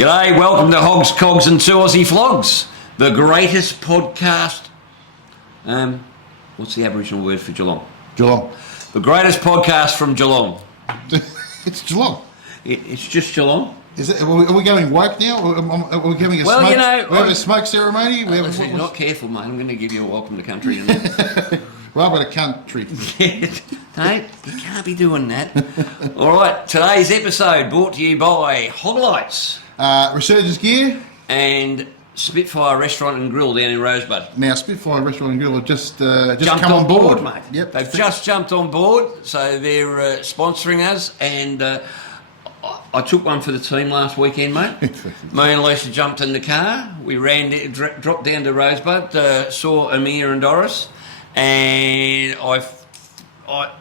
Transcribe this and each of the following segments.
G'day, welcome to Hogs, Cogs and two Aussie Flogs, the greatest podcast. What's the Aboriginal word for Geelong? Geelong. The greatest podcast from Geelong. It's Geelong. It's just Geelong. Is it? Are we going woke now? Are we having a Well, smoke? you know, we have a smoke ceremony. If you're not careful, mate, I'm going to give you a welcome to country. Welcome to country. No, you can't be doing that. All right, today's episode brought to you by HOGLIGHTS. Resurgence gear. And Spitfire Restaurant and Grill down in Rosebud. Now, Spitfire Restaurant and Grill have just jumped come on board, mate. Yep, They've just jumped on board, so they're sponsoring us. And I took one for the team last weekend, mate. Me and Lisa jumped in the car. We dropped down to Rosebud, saw Amir and Doris, and I,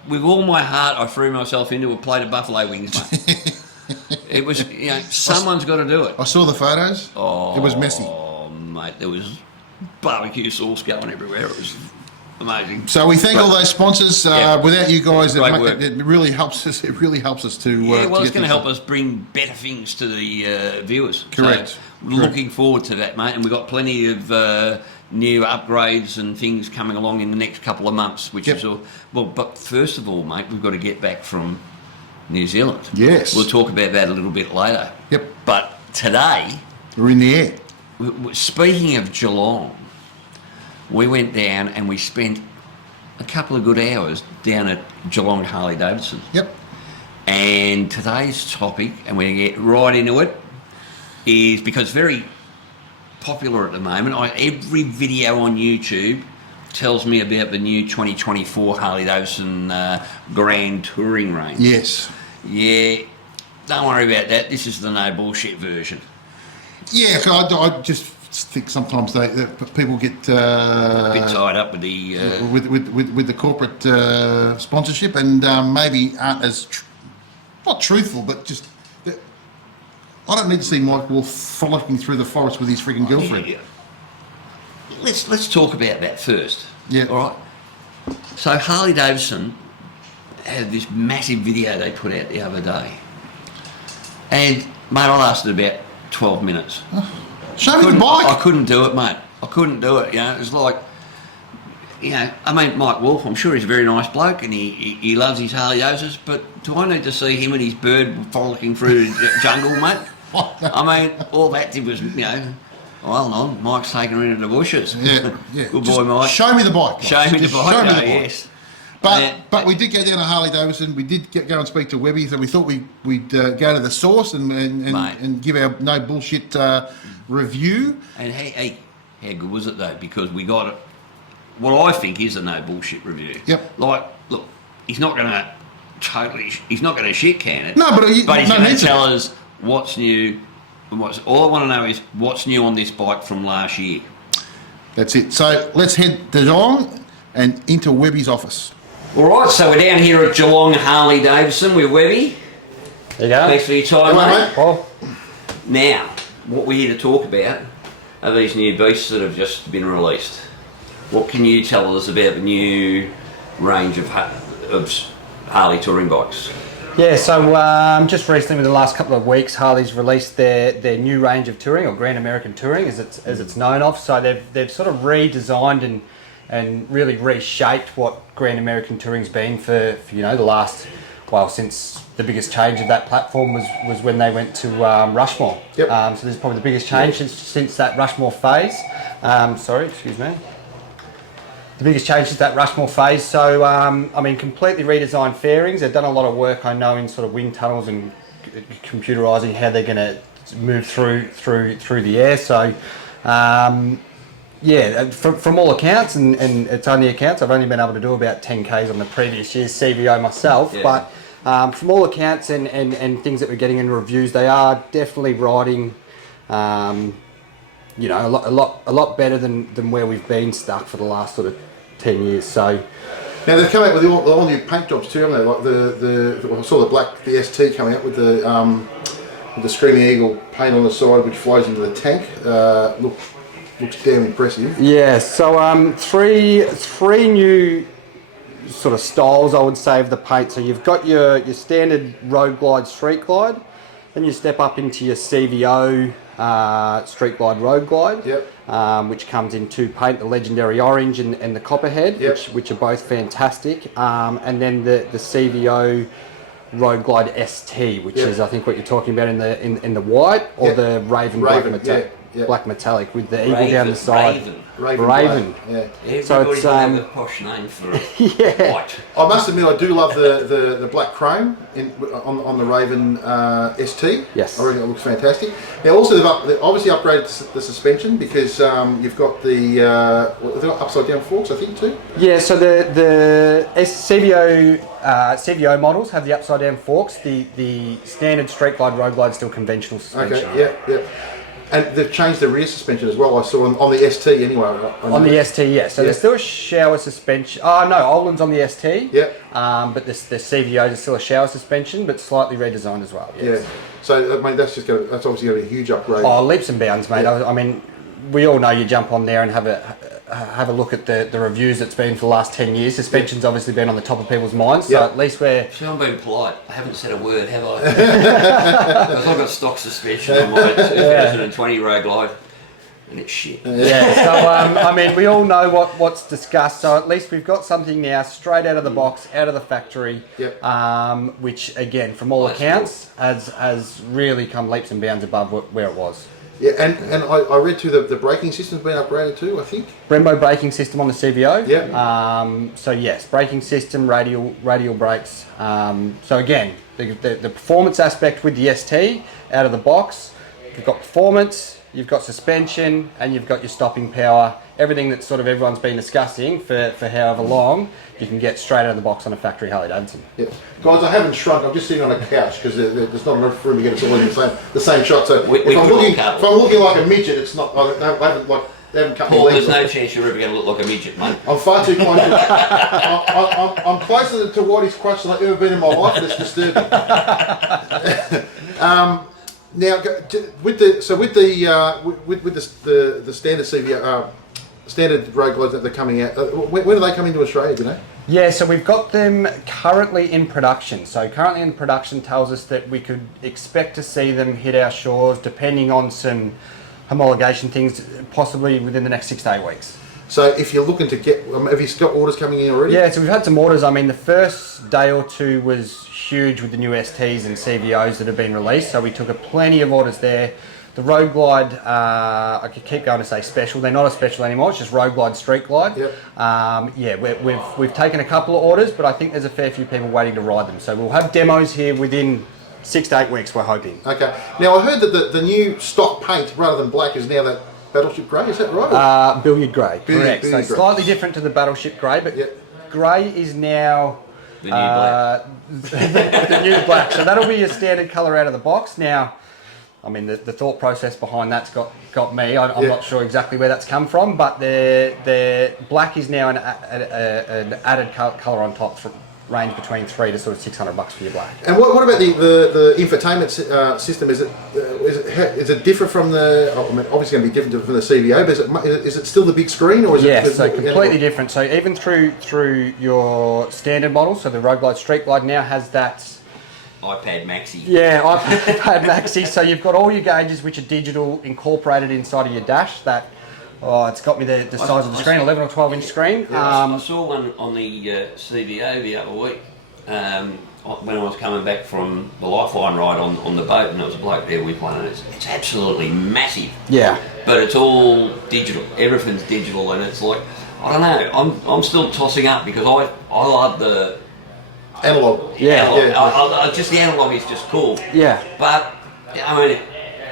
with all my heart, I threw myself into a plate of buffalo wings, mate. It was, someone's got to do it. I saw the photos. Oh, it was messy. Oh, mate, there was barbecue sauce going everywhere. It was amazing. So we thank all those sponsors. Without you guys, it really helps us. It really helps us to. It's going to help us bring better things to the viewers. Correct. So looking forward to that, mate. And we've got plenty of new upgrades and things coming along in the next couple of months, which is all. Well, but first of all, mate, we've got to get back from New Zealand. Yes. We'll talk about that a little bit later. Yep. But today, we're in the air. Speaking of Geelong, we went down and we spent a couple of good hours down at Geelong Harley Davidson. Yep. And today's topic, and we're going to get right into it, is because it's very popular at the moment. Every video on YouTube tells me about the new 2024 Harley Davidson Grand Touring range. Yes. Yeah, don't worry about that. This is the no bullshit version. Yeah, so I just think sometimes people get a bit tied up with the with the corporate sponsorship and maybe aren't as not truthful, but just I don't need to see Mike Wolf frolicking through the forest with his freaking girlfriend. Yeah. Let's talk about that first. Yeah. All right. So Harley Davidson had this massive video they put out the other day, and mate, I lasted about 12 minutes. Show me the bike. I couldn't do it, mate. I couldn't do it. It was like, I mean, Mike Wolf, I'm sure he's a very nice bloke and he loves his Harley Davidsons, but do I need to see him and his bird frolicking through the jungle, mate? I mean, all that did was, well, hold on, Mike's taking her into the bushes. Yeah. Good boy, Mike. Show me the bike. Show me the bike. Yes. But we did go down to Harley Davidson. We did go and speak to Webby, so we thought we'd go to the source and give our no bullshit review. And hey, how good was it though? Because we got what I think is a no bullshit review. Yep. Like, look, he's not going to shit can it. No, but he's going to tell us what's new. All I want to know is what's new on this bike from last year. That's it. So let's head to Geelong and into Webby's office. All right, so we're down here at Geelong Harley Davidson with Webby. There you go. Thanks for your time, mate. Well, now, what we're here to talk about are these new beasts that have just been released. What can you tell us about the new range of Harley touring bikes? yeah, so just recently, within the last couple of weeks, Harley's released their new range of touring, or Grand American Touring, as it's known of. So they've sort of redesigned and really reshaped what Grand American Touring's been for the last, since the biggest change of that platform was when they went to Rushmore. Yep. So this is probably the biggest change since that Rushmore phase. The biggest change is that Rushmore phase. So, completely redesigned fairings. They've done a lot of work, I know, in sort of wind tunnels and computerising how they're going to move through the air. So, from all accounts, and it's only accounts, I've only been able to do about 10Ks on the previous year's CVO myself. Yeah. But from all accounts and things that we're getting in reviews, they are definitely riding a lot better than where we've been stuck for the last sort of 10 years. So now they've come out with all new paint jobs too, haven't they? Like I saw the ST coming out with the Screaming Eagle paint on the side, which flows into the tank. Looks damn impressive. Yeah. So three new sort of styles, I would say, of the paint. So you've got your standard road glide, street glide. Then you step up into your CVO Street Glide Road Glide, which comes in two paint, the legendary orange and the copperhead, which are both fantastic. And then the CVO Road Glide ST, which is I think what you're talking about in the white, or the Raven black metallic with the eagle down the side. Raven. Yeah. So it's a posh name for it. White. I must admit, I do love the black chrome on the Raven ST. Yes. I reckon it looks fantastic. Now, also they've obviously upgraded the suspension because you've got they've got upside down forks, I think, too. Yeah. So the CVO models have the upside down forks. The standard Street Glide Road Glide is still conventional suspension. Okay. Yeah. And they've changed the rear suspension as well. I saw on the ST anyway. On the ST, yeah. So there's still a shower suspension. Oh no, Oldland's on the ST. Yeah. But the CVOs is still a shower suspension, but slightly redesigned as well. Yes. Yeah. So I mean, that's obviously going to be a huge upgrade. Oh, leaps and bounds, mate. I mean, we all know you jump on there and have a look at the reviews it's been for the last 10 years. Suspension's obviously been on the top of people's minds, so at least we're... See, I'm being polite. I haven't said a word, have I? Because I've got stock suspension on my 2020 Road Glide, and it's shit. Yeah, so I mean, we all know what's discussed, so at least we've got something now straight out of the box, out of the factory, which again, from all accounts, has really come leaps and bounds above where it was. Yeah, and I read too the braking system's been upgraded too, I think. Brembo braking system on the CVO. Yeah. So yes, braking system, radial brakes. So again, the performance aspect with the ST out of the box, you've got performance, you've got suspension, and you've got your stopping power. Everything that sort of everyone's been discussing for however long, you can get straight out of the box on a factory Harley Davidson. Yeah. Guys, I haven't shrunk. I'm just sitting on a couch because there's not enough room to get us all in the same shot. So if I'm looking like a midget, it's not. They haven't cut my legs. There's no chance you're ever going to look like a midget, mate. I'm far too close. I'm closer to Whitey's crotch than I've ever been in my life, and it's disturbing. Now, with the standard CVO, standard road glides that they're coming out, when do they come into Australia? Do you know? Yeah, so we've got them currently in production. So currently in production tells us that we could expect to see them hit our shores, depending on some homologation things, possibly within the next 6 to 8 weeks. So if you're looking to get, have you got orders coming in already? Yeah, so we've had some orders. I mean, the first day or two was huge with the new STs and CVOs that have been released. So we took plenty of orders there. The Road Glide, I could keep going to say special. They're not a special anymore. It's just Road Glide, Street Glide. Yep. We've taken a couple of orders, but I think there's a fair few people waiting to ride them. So we'll have demos here within 6 to 8 weeks, we're hoping. Okay. Now I heard that the new stock paint, rather than black, is now that Battleship Grey. Is that right? Billiard Grey. Correct. Billiard so grey. Slightly different to the Battleship Grey, but grey is now the new black. the new black. So that'll be a standard colour out of the box. Now, I mean, the thought process behind that's got me. I'm not sure exactly where that's come from, but the black is now an added colour on top, range between $300 to sort of $600 for your black. And what about the infotainment system? Is it different from the? I mean, obviously going to be different from the CVO, but is it still the big screen, or is it? So completely different. So even through your standard model, so the Road Glide Street Glide now has that iPad Maxi. Yeah, iPad Maxi. So you've got all your gauges which are digital incorporated inside of your dash. It's got me the size of the screen, 11 or 12 inch screen. I saw one on the CVO the other week when I was coming back from the Lifeline ride on the boat, and there was a bloke there with one, and it's absolutely massive. Yeah. But it's all digital. Everything's digital, and it's like, I don't know, I'm still tossing up because I love the analog. Yeah. Just the analog is just cool. Yeah. But, I mean,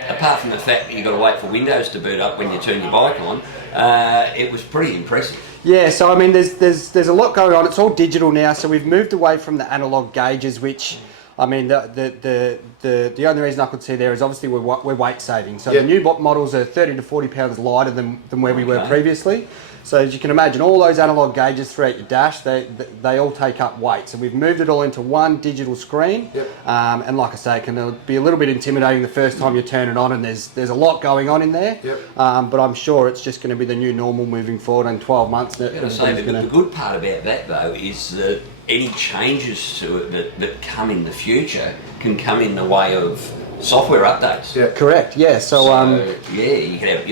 apart from the fact that you've got to wait for Windows to boot up when you turn your bike on, it was pretty impressive. Yeah, so I mean, there's a lot going on. It's all digital now, so we've moved away from the analog gauges, which, I mean, the only reason I could see there is obviously we're weight saving. So the new models are 30 to 40 pounds lighter than where we were previously. So as you can imagine, all those analog gauges throughout your dash, they all take up weight. So we've moved it all into one digital screen. Yep. And like I say, it can be a little bit intimidating the first time you turn it on, and there's a lot going on in there. Yep. But I'm sure it's just going to be the new normal moving forward in 12 months. The good part about that though is that any changes to it that come in the future can come in the way of software updates. Yeah. Correct. Yeah. So yeah, you could have.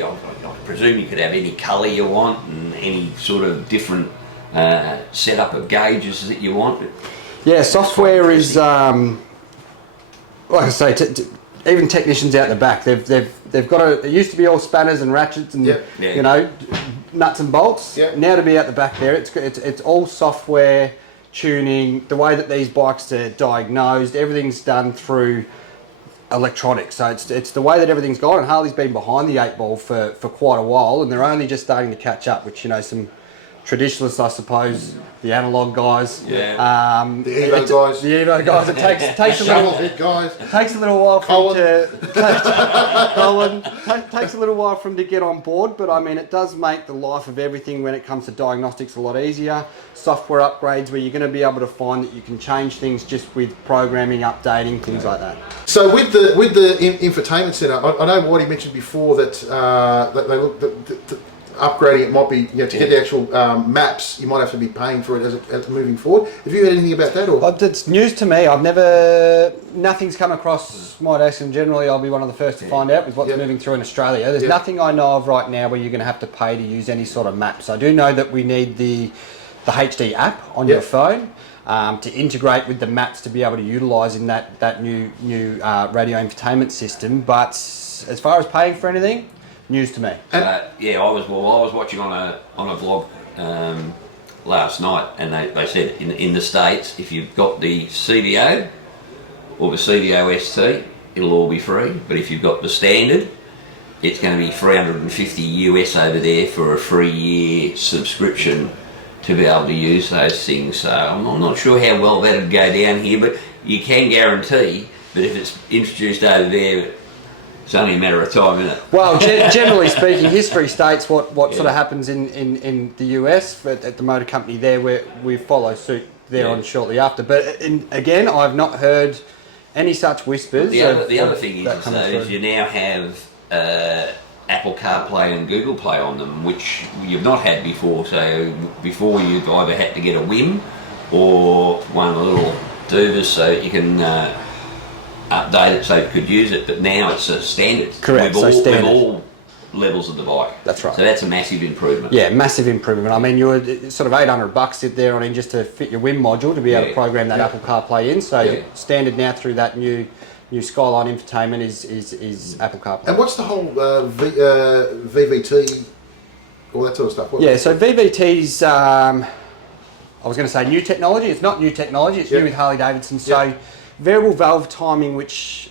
I presume you could have any colour you want and any sort of different setup of gauges that you want. yeah, software is like I say. Even technicians out the back, they've got it used to be all spanners and ratchets and you know, nuts and bolts. Yep. Now to be at the back there, it's all software, tuning, the way that these bikes are diagnosed, everything's done through electronics. So it's the way that everything's gone, and Harley's been behind the 8 ball for quite a while, and they're only just starting to catch up, which, you know, some traditionalists, I suppose, the analog guys, the Evo guys, the Evo guys. It takes a little shovelhead guys. It takes a little while for Colin. takes a little while for them to get on board, but I mean, it does make the life of everything when it comes to diagnostics a lot easier. Software upgrades where you're going to be able to find that you can change things just with programming, updating, things like that. So with the infotainment center, I know Whitey mentioned before that that they look upgrading it might be, you know, to get the actual maps, you might have to be paying for it as moving forward. Have you heard anything about that? Or It's news to me. Nothing's come across my desk, and generally I'll be one of the first to find out with what's moving through in Australia. There's nothing I know of right now where you're going to have to pay to use any sort of maps. I do know that we need the HD app on your phone to integrate with the maps to be able to utilise in that new radio infotainment system. But as far as paying for anything, news to me. I was watching on a vlog last night, and they said in the States, if you've got the CVO or the CVO ST, it'll all be free. But if you've got the standard, it's going to be $350 US over there for a 3-year subscription to be able to use those things. So I'm not sure how well that'd go down here, but you can guarantee that if it's introduced over there, it's only a matter of time, isn't it? Well, generally speaking, history states what sort of happens in the US at the motor company there, where we follow suit there on shortly after. But again, I've not heard any such whispers. The other thing is you now have Apple CarPlay and Google Play on them, which you've not had before. So before, you've either had to get a WIM or one of the little doovers so you can update it so you could use it, but now it's a standard. Correct, With all levels of the bike. That's right. So that's a massive improvement. Yeah, massive improvement. I mean, you're sort of $800 sit there on in just to fit your WIM module to be able to program that Apple CarPlay in. So standard now through that new Skyline infotainment is Apple CarPlay. And what's the whole VVT, all that sort of stuff? So VVT's, I was going to say new technology. It's not new technology. It's new with Harley Davidson. So variable valve timing, which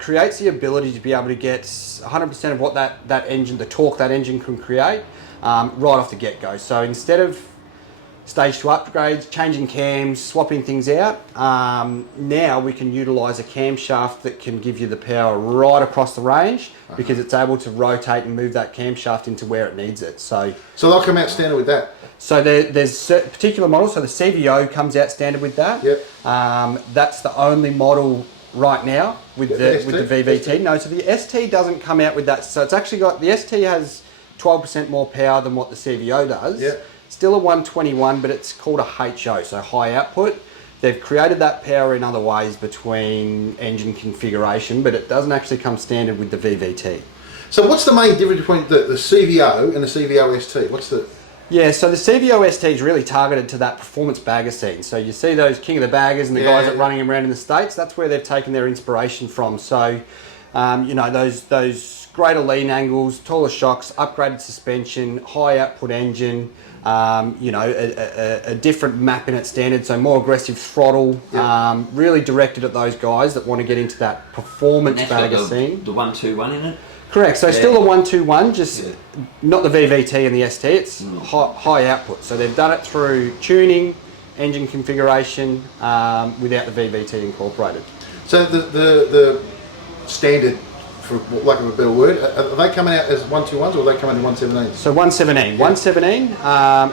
creates the ability to be able to get 100% of what that engine, the torque that engine can create, right off the get-go. So instead of stage 2 upgrades, changing cams, swapping things out, now we can utilise a camshaft that can give you the power right across the range because it's able to rotate and move that camshaft into where it needs it. So they'll come out standard with that? So there's particular models. So the CVO comes out standard with that. Yep. That's the only model right now with the VVT. ST? No, so the ST doesn't come out with that. So it's actually got, the ST has 12% more power than what the CVO does. Yep. Still a 121, but it's called a HO, so high output. They've created that power in other ways between engine configuration, but it doesn't actually come standard with the VVT. So what's the main difference between the CVO and the CVO ST? What's the... Yeah, so the CVO ST is really targeted to that performance bagger scene. So you see those king of the baggers and the guys that are running them around in the States, that's where they've taken their inspiration from. So, you know, those greater lean angles, taller shocks, upgraded suspension, high output engine, you know, a different map in its standard, so more aggressive throttle, really directed at those guys that want to get into that performance bagger scene. The 121 in it? Correct, so still a 121, just not the VVT and the ST, it's high output. So they've done it through tuning, engine configuration, without the VVT incorporated. So the standard, for lack of a better word, are they coming out as 121s or are they coming in 117s? So 117. 117,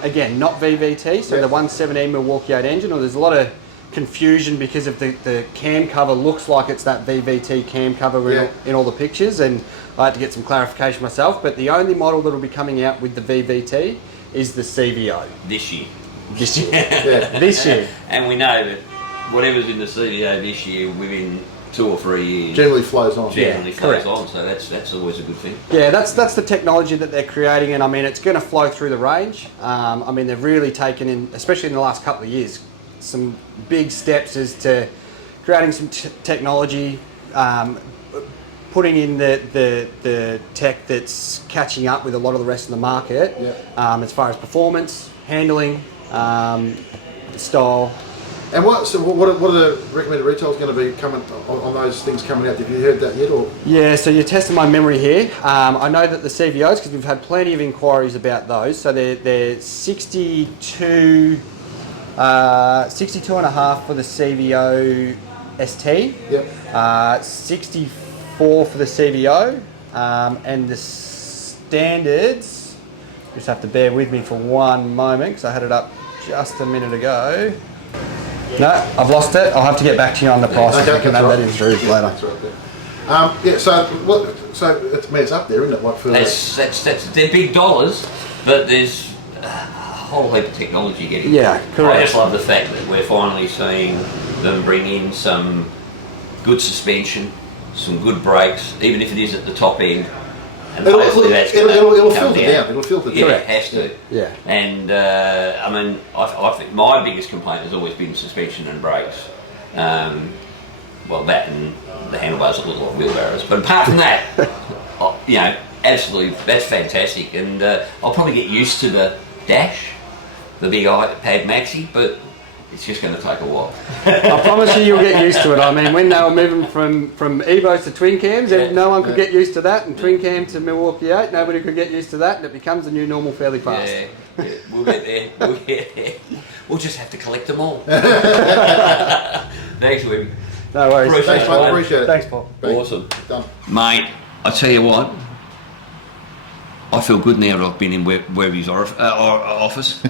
again, not VVT, so the 117 Milwaukee 8 engine, or there's a lot of confusion because of the cam cover looks like it's that VVT cam cover in all the pictures, and I had to get some clarification myself, but the only model that will be coming out with the VVT is the CVO. This year. This year. This year. And we know that whatever's in the CVO this year within 2 or 3 years Generally flows on. generally Yeah, flows correct. on, so that's always a good thing. Yeah, that's the technology that they're creating, and I mean it's going to flow through the range. I mean they've really taken in, especially in the last couple of years, some big steps as to creating some technology, putting in the tech that's catching up with a lot of the rest of the market, as far as performance, handling, style. And what are the recommended retails going to be coming on those things coming out? Have you heard that yet? Or Yeah, so you're testing my memory here. I know that the CVOs, because we've had plenty of inquiries about those, so they're 62 and a half for the CVO ST, yep. 64 for the CVO, and the standards, just have to bear with me for one moment because I had it up just a minute ago. No, I've lost it. I'll have to get back to you on the price. Okay, I can add that in through later. That's right there. So it's up there, isn't it? Like for That's they're big dollars, but there's a whole heap of technology getting. Yeah, correct. I just love the fact that we're finally seeing them bring in some good suspension, some good brakes, even if it is at the top end. And hopefully that's going to it'll come filter down. It'll filter down. Yeah, it has to. Yeah. And I mean, I think my biggest complaint has always been suspension and brakes. Well, that and the handlebars are little like wheelbarrows. But apart from that, you know, absolutely, that's fantastic. And I'll probably get used to the dash, the big iPad Maxi, but it's just going to take a while. I promise you'll get used to it. I mean, when they were moving from Evos to twin cams, no one could get used to that, and twin cam to Milwaukee 8, nobody could get used to that, and it becomes the new normal fairly fast. Yeah, we'll get there. We'll just have to collect them all. Thanks, Webby. No worries. Thanks, mate. Appreciate it. Thanks, Paul. Awesome. Done. Mate, I tell you what, I feel good now that I've been in Webby's office.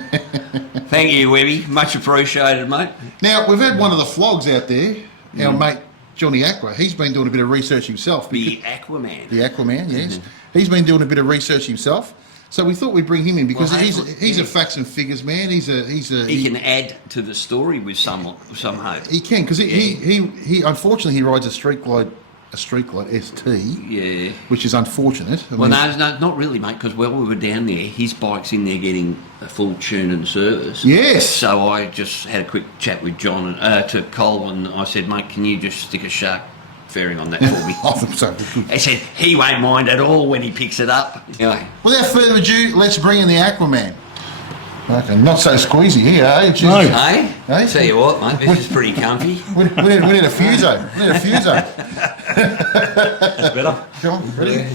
Thank you, Webby. Much appreciated, mate. Now, we've had one of the Flogs out there, our mate Johnny Aqua. He's been doing a bit of research himself. The Aquaman. The Aquaman, yes. He's been doing a bit of research himself. So we thought we'd bring him in because Well, he's a facts and figures man. He can add to the story with some hope. He can, because he unfortunately he rides a street glide ST, Yeah. which is unfortunate. I Well, mean, no, not really, mate, because while we were down there, his bike's in there getting a full tune and service. Yes. So I just had a quick chat with John and to Colin, and I said, mate, can you just stick a shark fairing on that for me? I think so. He said he won't mind at all when he picks it up. Anyway, Without further ado, let's bring in the Aquaman. Okay, not so squeezy here, eh? No. hey, Hey? tell you what, mate, this is pretty comfy. We need a fuso. We need a fuso. That's better. Come on, ready?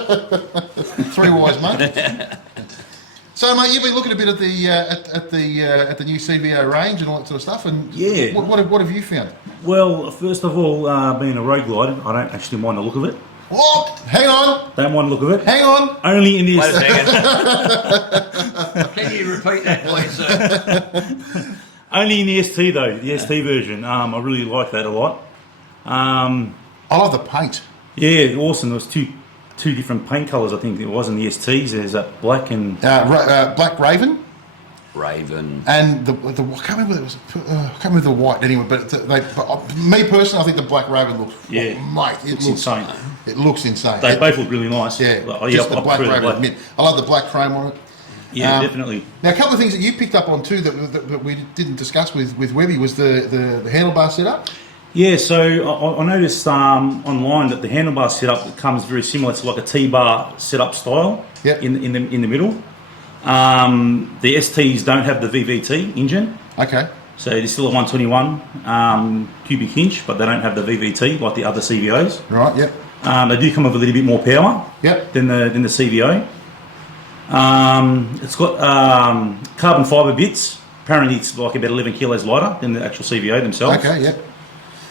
3 wise, mate. So, mate, you've been looking a bit at the new CVO range and all that sort of stuff, and Yeah. what have you found? Well, first of all, being a road glider, I don't actually mind the look of it. What? Hang on, Don't mind the look of it. hang on. Only in the Wait a second. Can you repeat that, please, sir? only in the ST though, the ST version. I really like that a lot. I love the paint. Yeah, awesome. There was two different paint colours. I think it was in the STs. There's that black and Black Raven. Raven. And the I can't remember whether it was I can't remember the white anyway, but me personally, I think the Black Raven looks Yeah. mate, it looks insane. It looks insane. They both look really nice. Yeah, Like, just the I Black prefer Raven. Admit. I love the black chrome on it. Yeah, definitely. Now, a couple of things that you picked up on too that we didn't discuss with Webby was the handlebar setup. Yeah, so I noticed online that the handlebar setup comes very similar to like a T-bar setup style. Yep. In the middle. The STs don't have the VVT engine, Okay. so they're still a 121 cubic inch, but they don't have the VVT like the other CVOs. Right. Yep. They do come with a little bit more power Yep. than the CVO. It's got carbon fibre bits. Apparently, it's like about 11 kilos lighter than the actual CVO themselves. Okay. Yep.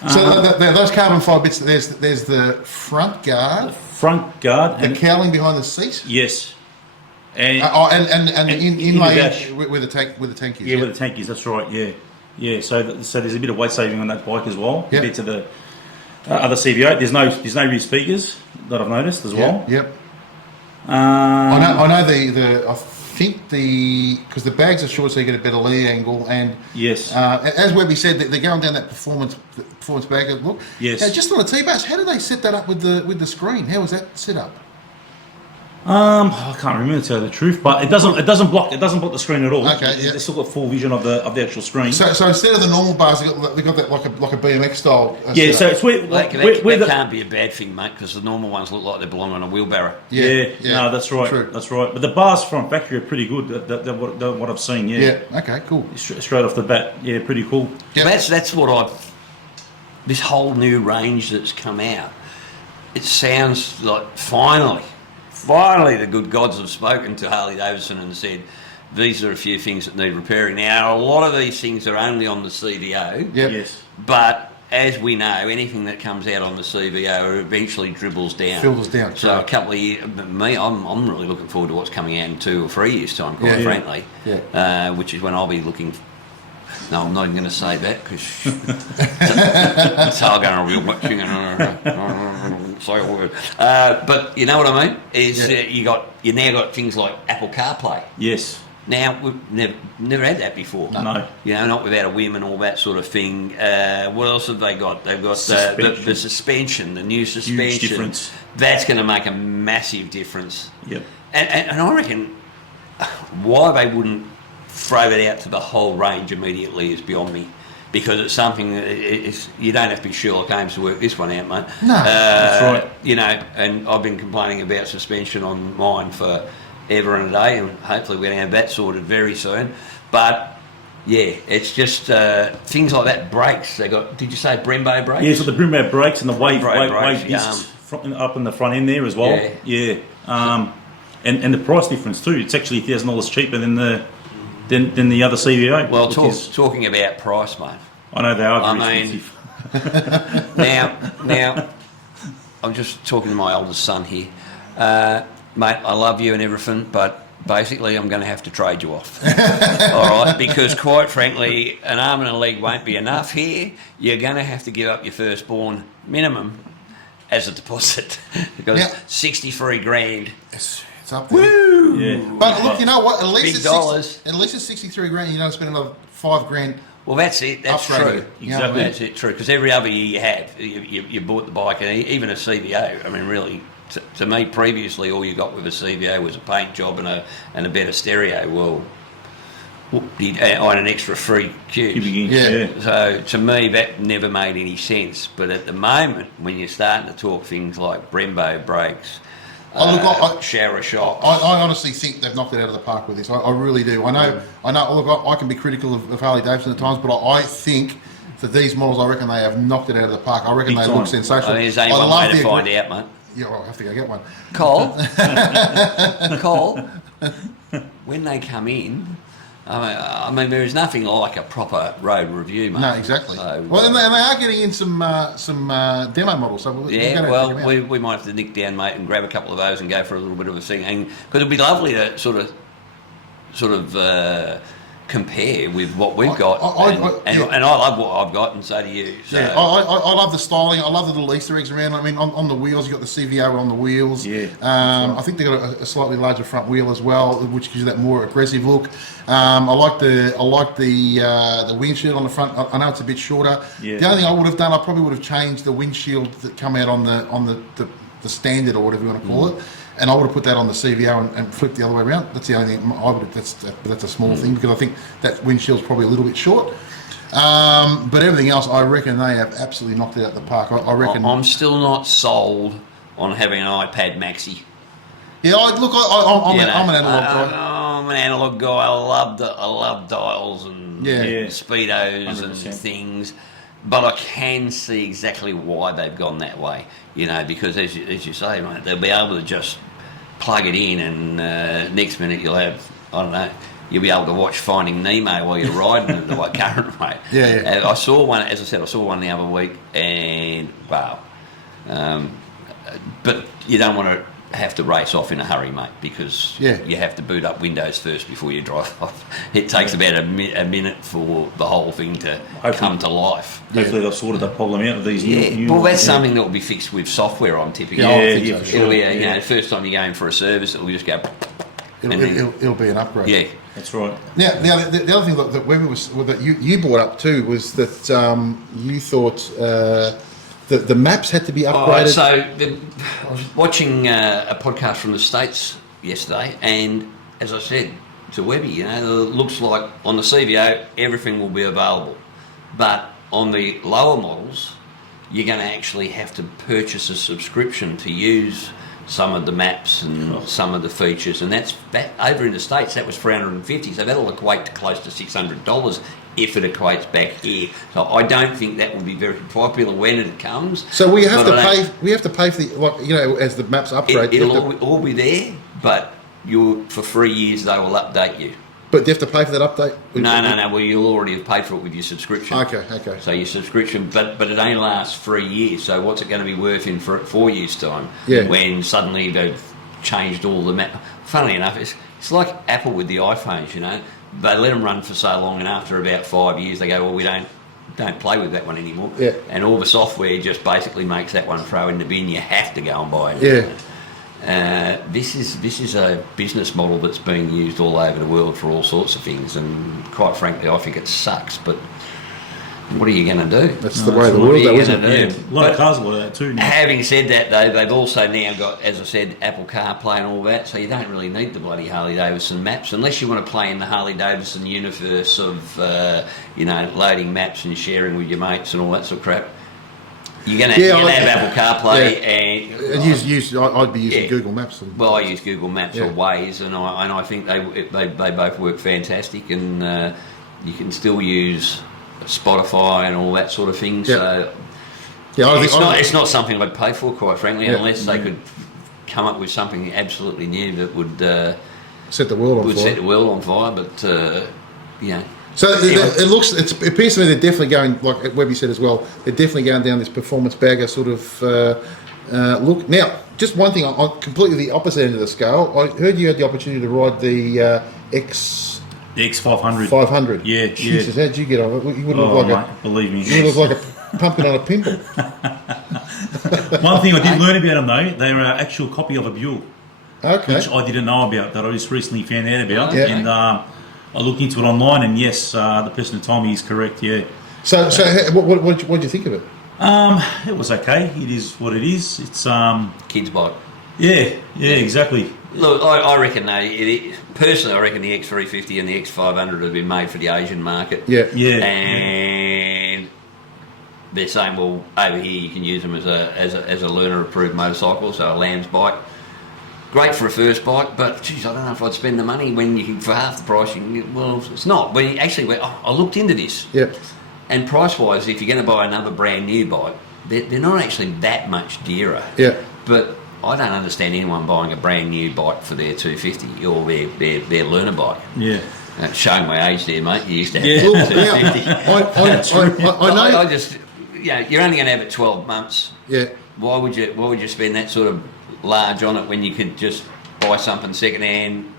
So those carbon fibre bits. There's the front guard, Front guard the and cowling behind the seat. yes, and And the in the inlay dash. where the tank is. yeah, where the tank is. That's right. Yeah. So there's a bit of weight saving on that bike as well Yep. compared to the other CVO. There's no rear speakers that I've noticed as well. Yep. Um, I know I think because the bags are short, so you get a better lee angle, and Yes. as Webby said, they're going down that performance bag. Look, Yes. Now, just on a T-bus, how do they set that up with the screen? How was that set up? I can't remember to tell you the truth, but it doesn't block the screen at all. Okay, yeah. They still got full vision of the actual screen. So instead of the normal bars, they got that like a BMX style. Yeah, so setup. it's where That the can't be a bad thing, mate, because the normal ones look like they belong on a wheelbarrow. yeah, no, that's right, True. that's right. But the bars from factory are pretty good. What I've seen, Yeah. Okay. Cool. straight off the bat, yeah, pretty cool. Yeah. That's what this whole new range that's come out, it sounds like finally the good gods have spoken to Harley Davidson and said, these are a few things that need repairing. Now, a lot of these things are only on the CVO, Yep. Yes. but as we know, anything that comes out on the CVO eventually dribbles down. Filters down, So a correct. couple of years, I'm really looking forward to what's coming out in 2 or 3 years' time, quite Yeah. frankly. Yeah. Which is when I'll be looking. No, I'm not even going to say that because so I'll go on a real much say a word. But you know what I mean? You now got things like Apple CarPlay. Yes. Now we've never had that before. No. You know, not without a whim and all that sort of thing. What else have they got? They've got the suspension, the new suspension. Huge difference. That's going to make a massive difference. Yep. And I reckon why they wouldn't throw it out to the whole range immediately is beyond me. Because it's something that you don't have to be Sherlock Holmes to work this one out, mate. No, that's right. You know, and I've been complaining about suspension on mine for ever and a day, and hopefully we're going to have that sorted very soon. But yeah, it's just things like that. Brakes. They got. Did you say Brembo brakes? Yeah, so the Brembo brakes and the wave brakes, discs up in the front end there as well. Yeah. And the price difference too. It's actually $1,000 cheaper than the other CVO. Well, talking about price, mate. I know they are very I mean, expensive. Now, I'm just talking to my oldest son here. Mate, I love you and everything, but basically I'm going to have to trade you off. All right? Because quite frankly, an arm and a leg won't be enough here. You're going to have to give up your firstborn minimum as a deposit. Because 63 grand. It's up there. Woo! Yeah. But look, you know what? At least Big it's dollars. At least it's 63 grand. You don't spend another 5 grand. Well, that's it. That's Upgraded. true. You know what I mean? That's it. True. Because every other year you have, you bought the bike, and even a CVO. I mean, really, to me, previously, all you got with a CVO was a paint job and a better stereo. Well, on an extra free cube. Yeah. So to me, that never made any sense. But at the moment, when you're starting to talk things like Brembo brakes, shower shocks. I honestly think they've knocked it out of the park with this. I really do. I know. Look, I can be critical of Harley Davidson at times, but I think for these models, I reckon they have knocked it out of the park. I reckon Big they time. look sensational. There's only one way to find out, mate. Yeah, well, I'll have to go get one. Cole, when they come in, I mean, there is nothing like a proper road review, mate. No, exactly. So, Well, and they are getting in some demo models. So we're yeah, gonna well, check 'em out. we might have to nick down, mate, and grab a couple of those and go for a little bit of a thing. And because it'd be lovely to sort of compare with what we've got. And I love what I've got, and so do you. So. Yeah, I love the styling. I love the little Easter eggs around. I mean, on the wheels, you've got the CVO on the wheels. Yeah. I think they've got a slightly larger front wheel as well, which gives you that more aggressive look. I like the windshield on the front. I know it's a bit shorter. Yeah. The only thing I would have done, I probably would have changed the windshield that come out on the standard or whatever you want to call it. And I would have put that on the CVO and flipped the other way around. That's the only thing I would have. That's a small thing because I think that windshield's probably a little bit short. But everything else, I reckon they have absolutely knocked it out of the park. I reckon. I'm still not sold on having an iPad Maxi. Yeah, I'm an analog guy. I'm an analog guy. I love dials and Yeah. speedos 100%. and things. But I can see exactly why they've gone that way, because as you say, mate, they'll be able to just plug it in and next minute you'll have, you'll be able to watch Finding Nemo while you're riding at the current rate. Yeah. I saw one, as I said, the other week and wow. But you don't want to have to race off in a hurry, mate, because you have to boot up Windows first before you drive off. It takes about a minute for the whole thing to come to life. Hopefully they've sorted that problem out of these new well, that's something that will be fixed with software, I'm typically. Yeah, I think so, It'll be the first time you're going for a service, it will just go It'll be an upgrade. Yeah. That's right. Now, the other thing that Webby that you brought up too was that you thought the maps had to be upgraded. I was watching a podcast from the States yesterday, and as I said to Webby, it looks like on the CVO everything will be available, but on the lower models you're going to actually have to purchase a subscription to use some of the maps and some of the features, and that over in the States that was $350, so that'll equate to close to $600 if it equates back here. So I don't think that will be very popular when it comes. So we have to pay. We have to pay for the as the maps upgrade. It'll all be there, but for 3 years they will update you. But do you have to pay for that update? No. Well, you'll already have paid for it with your subscription. Okay. So your subscription, but it only lasts 3 years. So what's it going to be worth in 4 years' time? Yeah. When suddenly they've changed all the map. Funnily enough, it's like Apple with the iPhones. They let them run for so long, and after about 5 years, they go, well, we don't play with that one anymore. Yeah. And all the software just basically makes that one throw in the bin. You have to go and buy it. Yeah. This is a business model that's being used all over the world for all sorts of things, and quite frankly I think it sucks, but what are you going to do? That's the way of the world, though, isn't it? Yeah, a lot of cars like that too now. Having said that though, they've also now got, as I said, Apple CarPlay and all that, so you don't really need the bloody Harley Davidson maps unless you want to play in the Harley Davidson universe of loading maps and sharing with your mates and all that sort of crap. You're going to have Apple CarPlay and I'd be using Google Maps. Well, I use Google Maps or Waze, and I think they both work fantastic, and you can still use Spotify and all that sort of thing. So it's not something I'd pay for, quite frankly, unless they could come up with something absolutely new that would set the world on fire. But So it appears to me they're definitely going, like Webby said as well, they're definitely going down this performance bagger sort of look. Now, just one thing, on completely the opposite end of the scale, I heard you had the opportunity to ride the X500. 500. Yeah, Jesus, how'd you get on it? You would look like believe me. You look like a pumpkin on a pimple. One thing I did learn about them though, they're an actual copy of a Buell. Okay. Which I didn't know about, that I just recently found out about. Yeah. And I looked into it online, and yes, the person who told me is correct. Yeah. So what did you think of it? It was okay. It is what it is. It's kids bike. Yeah, exactly. Look, I reckon personally, I reckon the X350 and the X500 have been made for the Asian market. Yeah. And they're saying, well, over here you can use them as a learner-approved motorcycle, so a Lamb's bike. Great for a first bike, but geez, I don't know if I'd spend the money when you can, for half the price. Well, it's not. When you actually, I looked into this. Yeah. And price-wise, if you're going to buy another brand new bike, they're not actually that much dearer. Yeah. But I don't understand anyone buying a brand new bike for their 250 or their learner bike. Yeah. Showing my age there, mate. You used to have Well, 250. I know. I just, you're only going to have it 12 months. Yeah. Why would you spend that sort of large on it when you could just buy something second-hand,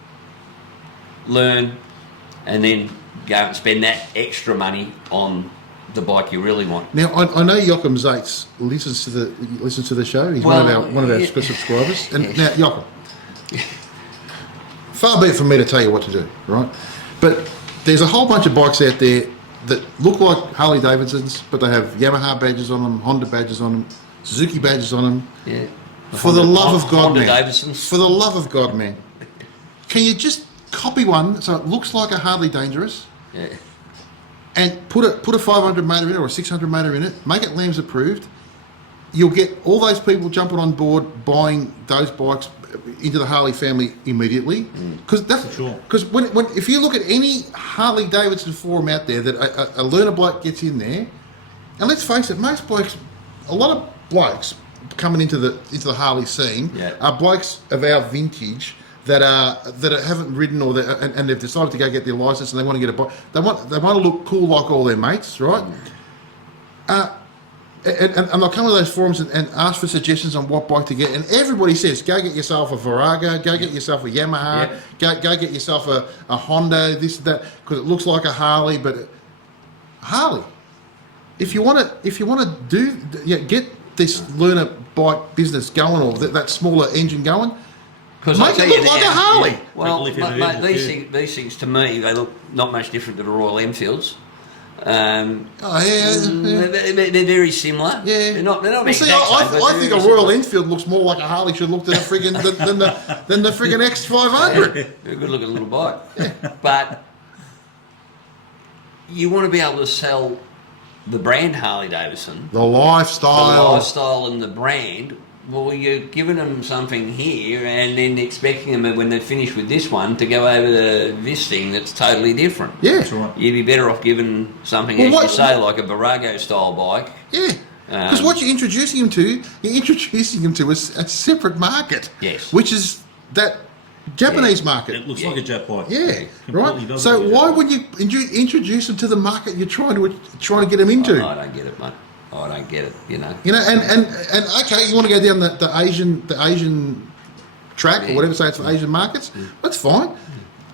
learn, and then go and spend that extra money on the bike you really want? Now I know Joachim Zaitz listens to the show. He's one of our subscribers. And now Joachim, far be it from me to tell you what to do, right? But there's a whole bunch of bikes out there that look like Harley Davidsons, but they have Yamaha badges on them, Honda badges on them, Suzuki badges on them. Yeah. For the love of God, Honda man. Davidsons. For the love of God, man. Can you just copy one so it looks like a Harley Dangerous? Yeah. And put a 500 motor in it or a 600 motor in it, make it Lambs approved. You'll get all those people jumping on board, buying those bikes into the Harley family immediately. Because if you look at any Harley Davidson forum out there that a learner bloke gets in there, and let's face it, most blokes, a lot of blokes coming into the Harley scene are blokes of our vintage that haven't ridden and they've decided to go get their license and they want to get a bike. They want to look cool like all their mates, right? And they'll come to those forums and ask for suggestions on what bike to get, and everybody says, go get yourself a Virago, go get yourself a Yamaha, go get yourself a Honda, this, that, because it looks like a Harley, but Harley. If you want to get this learner bike business going, or that smaller engine going, Because Make it look like a Harley. Well, Make it look mate, evident, these things to me, they look not much different to the Royal Enfields. Oh yeah. They're very similar. Yeah. They're not Well, the see, exact same, but I they're think a very Royal similar. Enfield looks more like a Harley should look than a friggin' than the friggin' X500. They're a good looking little bike. But you want to be able to sell the brand Harley Davidson, The lifestyle. the lifestyle and the brand. Well, you're giving them something here and then expecting them when they're finished with this one to go over to this thing that's totally different. Yeah. That's right. You'd be better off giving something, Well, as what- you say, like a Barago style bike. Yeah. Because what you're introducing them to, a separate market. Yes. Which is that Japanese market. It looks Yeah. like a jet bike. Yeah, Completely right. does So look like a why jet would you introduce them to the market you're trying to get them into? I don't get it, mate. I don't get it, you know. You know, and okay, you want to go down the Asian track or whatever, say it's for Asian markets. That's fine.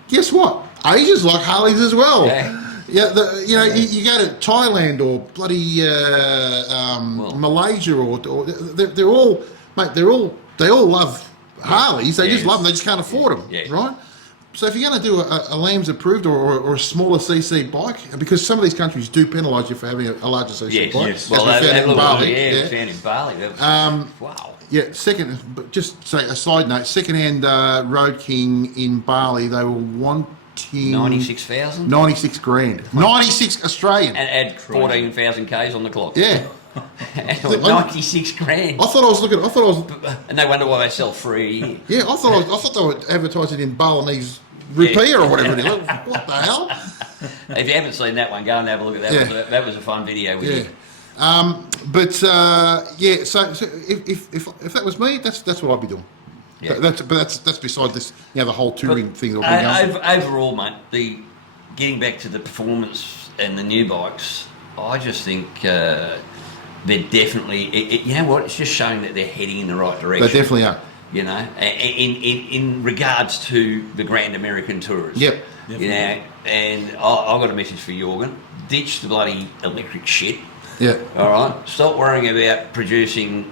Guess what? Asians like Harleys as well. Yeah. Yeah, you go to Thailand or bloody Malaysia or they're all, mate. They all love Harleys. They just Yes. love them. They just can't afford them, Yeah. right? So if you're going to do a Lambs approved or a smaller CC bike, because some of these countries do penalise you for having a larger CC Yes, bike. yes. as Well, we found that in looked, Bali, yeah, we found in Bali. That was, wow. yeah, second, but just say a side note, second-hand Road King in Bali, they were wanting 96,000? 96 grand. 96 Australian. And add 14,000 Ks on the clock. Yeah. And 96 grand. I thought I was, And they wonder why they sell free. yeah, I thought they were advertising in Balinese rupiah or whatever it is. What the hell? If you haven't seen that one, go and have a look at that. Yeah. That was a fun video. We Yeah. did. Yeah, so if that was me, that's what I'd be doing. Yeah. But that's beside this, the whole touring thing that we've been going. Overall, mate, getting back to the performance and the new bikes, I just think they're definitely. You know what? It's just showing that they're heading in the right direction. They definitely are. You know, in regards to the Grand American Tourers. Yep. You know, and I've got a message for Jorgen. Ditch the bloody electric shit. Yeah. All right. Stop worrying about producing,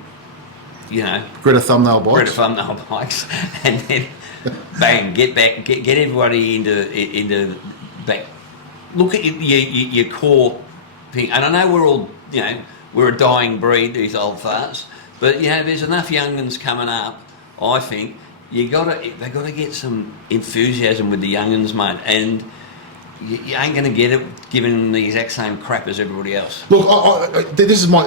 Greta thumbnail bikes. Greta thumbnail bikes, and then bang, get everybody into back. Look at your core thing. And I know we're all, we're a dying breed, these old farts. But there's enough young'uns coming up. I think they got to get some enthusiasm with the young'uns, mate, and you ain't going to get it giving them the exact same crap as everybody else. Look, this is my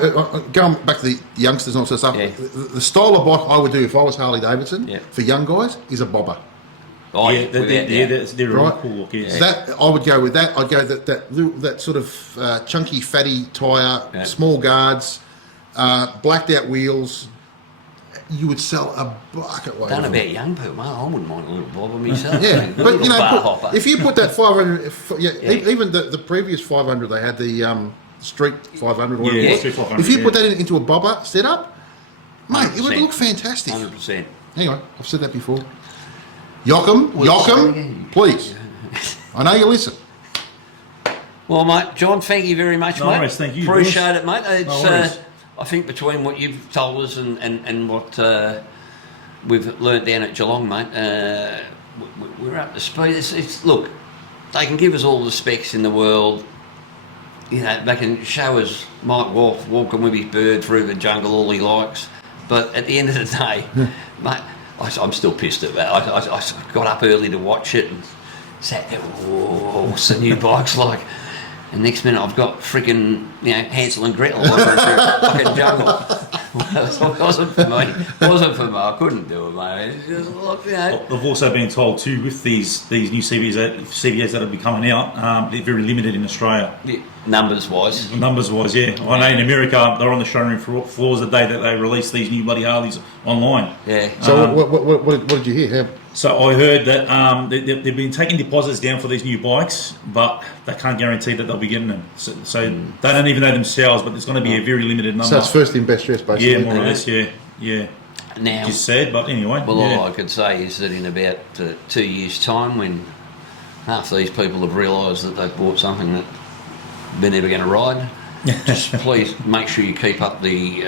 going back to the youngsters and all that stuff. Yeah. The style of bike I would do if I was Harley Davidson Yeah. for young guys is a bobber. Oh, Yeah, they're a Right. really cool look. Yeah. So that I would go with that. I'd go that sort of chunky, fatty tyre, Yeah. small guards, blacked out wheels. You would sell a bucket load. Done of them. about young people, mate. I wouldn't mind a little bobber myself. Yeah, A but little bar hopper. if you put that 500, Yeah. even the previous 500 they had, the Street 500 or whatever Yeah, it was. Street 500, If you put yeah. that into a bobber setup, mate, it would 100%. look fantastic. 100%. Anyway, I've said that before. Yochum, please. I know you listen. Well, mate, John, thank you very much, No mate. worries, thank you, Appreciate boss. it, mate. It's, No worries. I think between what you've told us and what we've learnt down at Geelong, mate, we're up to speed. Look, they can give us all the specs in the world. They can show us Mike Wolf walking with his bird through the jungle all he likes. But at the end of the day, mate, I'm still pissed at that. I got up early to watch it and sat there, whoa, what's the new bike's like? And next minute I've got freaking, Hansel and Gretel walking through the fucking jungle. It wasn't for me. I couldn't do it, mate. It's just, look, I've also been told too with these new CVAs that will be coming out, they're very limited in Australia. numbers wise. Numbers wise, yeah. I know in America they're on the showroom floors the day that they release these new bloody Harleys online. Yeah. So what did you hear? So I heard that they've been taking deposits down for these new bikes, but they can't guarantee that they'll be getting them. So they don't even know themselves, but there's going to be a very limited number. So it's first in, best dress, basically. Yeah, more or less, yeah. Now, Just said, but anyway. well, yeah. all I could say is that in about 2 years' time, when half these people have realised that they've bought something that they're never going to ride, just please make sure you keep up the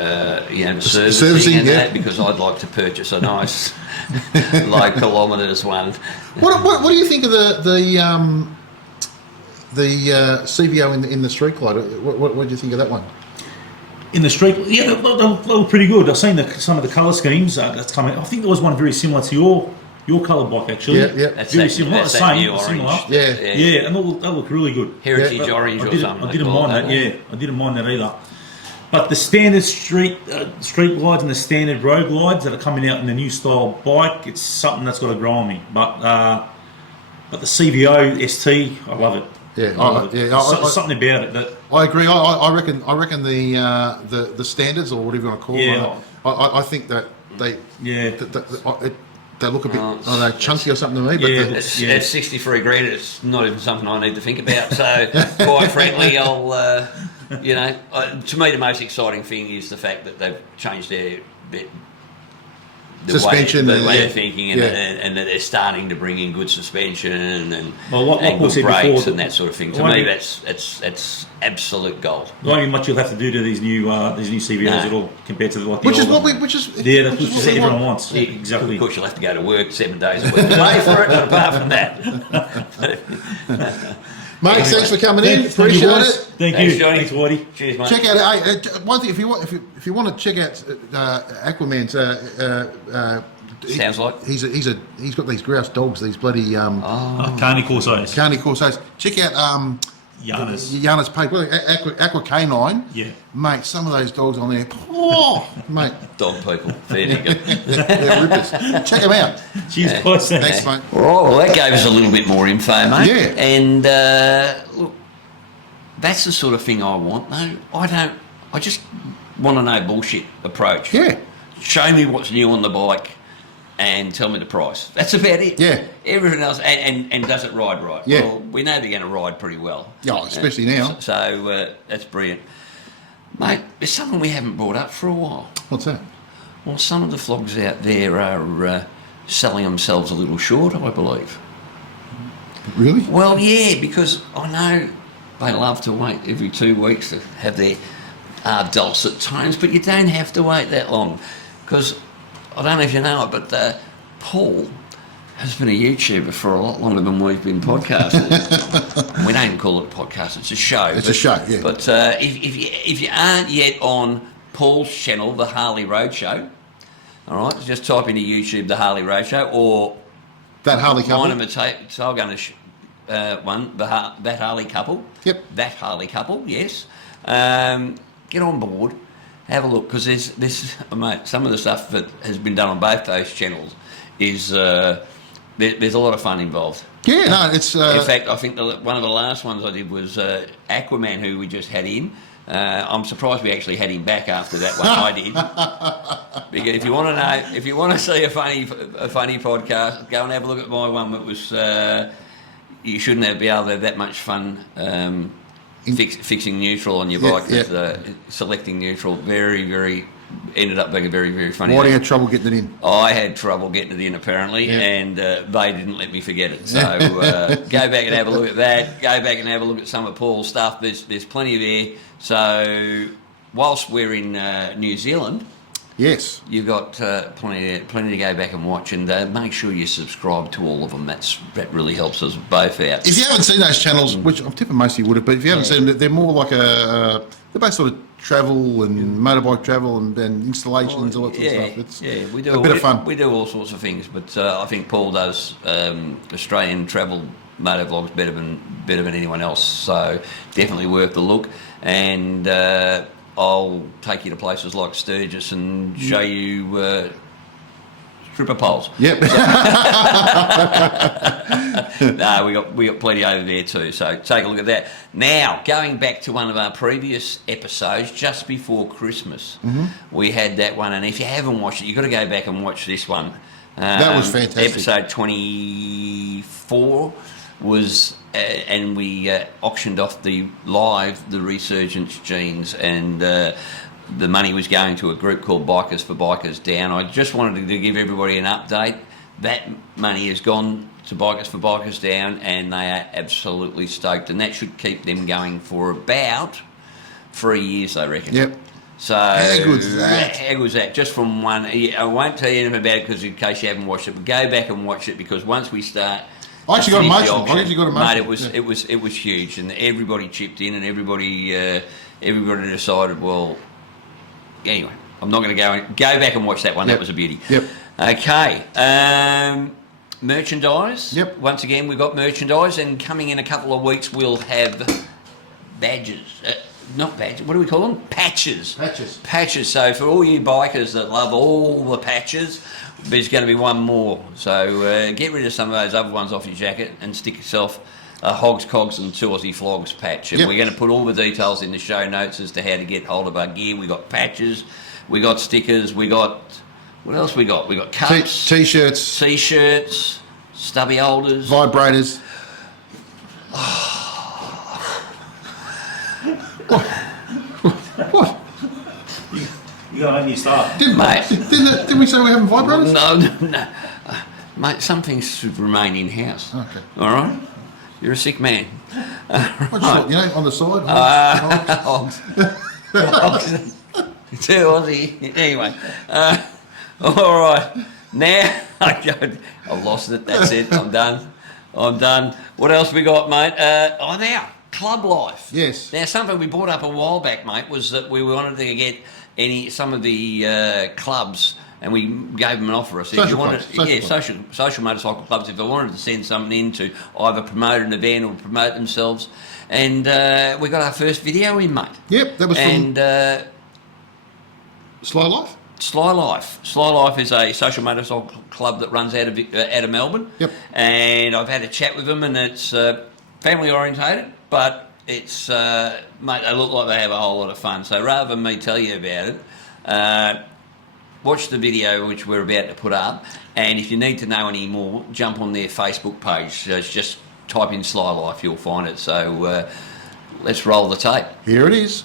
servicing servicing, and yeah. that, because I'd like to purchase a nice low kilometres one. What do you think of the CVO in the street glide? What do you think of that one? In the street, yeah, they were pretty good. I've seen some of the colour schemes that's coming. I think there was one very similar to your colour bike, actually. Yeah. That's very that, similar. that's The that same, new orange. similar. Yeah. And they look really good. Heritage Yeah. orange or something. I didn't mind that. Yeah, I didn't mind that either. But the standard street glides and the standard road glides that are coming out in the new style bike, it's something that's got to grow on me. But the CVO ST, I love it. Yeah, I love it. There's something about it that. I agree. I reckon the standards, or whatever you want to call them. I think that they they look a bit they chunky or something to me. But Yeah. At 63 grand, it's not even something I need to think about. So, quite frankly, I'll, to me, the most exciting thing is the fact that they've changed their suspension, the way yeah. of thinking, and that they're starting to bring in good suspension and Well, like and Paul good said brakes before, and that sort of thing. To why me, do you- that's absolute gold. There won't be much you'll have to do to these new CVOs No. at all compared to the which is old what ones. which is Yeah, that's which what is we everyone want. wants. Yeah, Exactly. Of course, you'll have to go to work 7 days a week to pay for it, but apart from that, Mate, thanks for coming in. Thank you, Appreciate boys. it. Thank Thanks, you. Johnny. Thanks, Whitey. cheers, mate. Check out one thing if you want to check out Aquaman's. Sounds like. He's got these grouse dogs. These bloody Carney Corsos. Carney Corsos. Check out Yarners. Yana's page. Aqua Canine. Yeah. Mate, some of those dogs on there. Oh, mate, Dog people, fair dinkum. they're rippers. Check them out. Cheers, boys. Thanks, mate. Well, that gave us a little bit more info, mate. Yeah. And look, that's the sort of thing I want, though. I just want to know bullshit approach. Yeah. Show me what's new on the bike and tell me the price. That's about it. Yeah. Everything else, and does it ride right? Yeah. Well, we know they're going to ride pretty well. Yeah, especially now. So that's brilliant. Mate, there's something we haven't brought up for a while. What's that? Well, some of the flogs out there are selling themselves a little short, I believe. Really? Well, yeah, because I know they love to wait every 2 weeks to have their dulcet tones, but you don't have to wait that long. Because, I don't know if you know it, but Paul has been a YouTuber for a lot longer than we've been podcasting. We don't even call it a podcast, it's a show. It's a show, yeah. But if you aren't yet on Paul's channel, The Harley Roadshow, all right, just type into YouTube The Harley Roadshow, or That Harley couple. mine imitate, so I'm going to That Harley Couple. Yep. That Harley Couple, yes. Get on board, have a look, because there's mate, some of the stuff that has been done on both those channels is there's a lot of fun involved. Yeah, no, it's. In fact, I think one of the last ones I did was Aquaman, who we just had in. I'm surprised we actually had him back after that one. I did. Because if you want to know, if you want to see a funny podcast, go and have a look at my one. It was you shouldn't be able to have that much fun fixing neutral on your bike. With, selecting neutral, very ended up being a very funny. Whitey had trouble getting it in. I had trouble getting it in apparently, and they didn't let me forget it. So go back and have a look at that. Go back and have a look at some of Paul's stuff. There's plenty there. So whilst we're in New Zealand, Yes. you've got plenty to go back and watch, and make sure you subscribe to all of them. That really helps us both out. If you haven't seen those channels, which I'm tipping most of you would have, but if you haven't seen them, they're more like they're both sort of travel and motorbike travel and installations, all that sort of stuff. It's we do a bit of fun. We do all sorts of things, but I think Paul does Australian travel motovlogs better than anyone else. So definitely worth the look, and I'll take you to places like Sturgis and show you stripper poles. Yep. No, we got plenty over there too. So take a look at that. Now, going back to one of our previous episodes, just before Christmas, we had that one. And if you haven't watched it, you've got to go back and watch this one. That was fantastic. Episode 24 was, and we auctioned off the RESURGENCE jeans, and the money was going to a group called Bikers for Bikers Down. I just wanted to give everybody an update. That money has gone to Bikers for Bikers Down, and they are absolutely stoked, and that should keep them going for about 3 years, they reckon. Yep. So How good's that? How good's that? Just from one. I won't tell you anything about it because in case you haven't watched it, but go back and watch it because once we start. I actually got finish the emotional. auction, I actually got emotional. Mate, it was huge, and everybody chipped in, and everybody decided. Well, anyway, I'm not going to go back and watch that one. Yep. That was a beauty. Yep. Okay. Merchandise. Yep. Once again, we've got merchandise, and coming in a couple of weeks, we'll have badges. Not badges. What do we call them? Patches. Patches. So for all you bikers that love all the patches, there's going to be one more. So get rid of some of those other ones off your jacket and stick yourself a Hogs, Cogs and 2 Aussie Flogs patch. And Yep. we're going to put all the details in the show notes as to how to get hold of our gear. We got patches, we got stickers, we got... What else we got? We got cups, T-shirts, T-shirts, stubby holders. vibrators. What? You gotta let me start. Mate. Didn't we say we're having vibrators? No. Mate, some things should remain in-house. Okay. All right? You're a sick man. What, on the side? Hogs. Hogs. 2 Aussie. Anyway. All right. Now, I've lost it. That's it. I'm done. What else we got, mate? Now, Club Life. Yes. Now, something we brought up a while back, mate, was that we wanted to get some of the clubs, and we gave them an offer. So if you wanted, social motorcycle clubs, if they wanted to send something in to either promote an event or promote themselves, and we got our first video in, mate. Yep, that was from Sly Life. Sly Life. Sly Life is a social motorcycle club that runs out of Melbourne. Yep. And I've had a chat with them, and it's family orientated, but it's mate, they look like they have a whole lot of fun. So rather than me tell you about it, watch the video which we're about to put up, and if you need to know any more, jump on their Facebook page. So just type in Sly Life, you'll find it. So let's roll the tape. Here it is.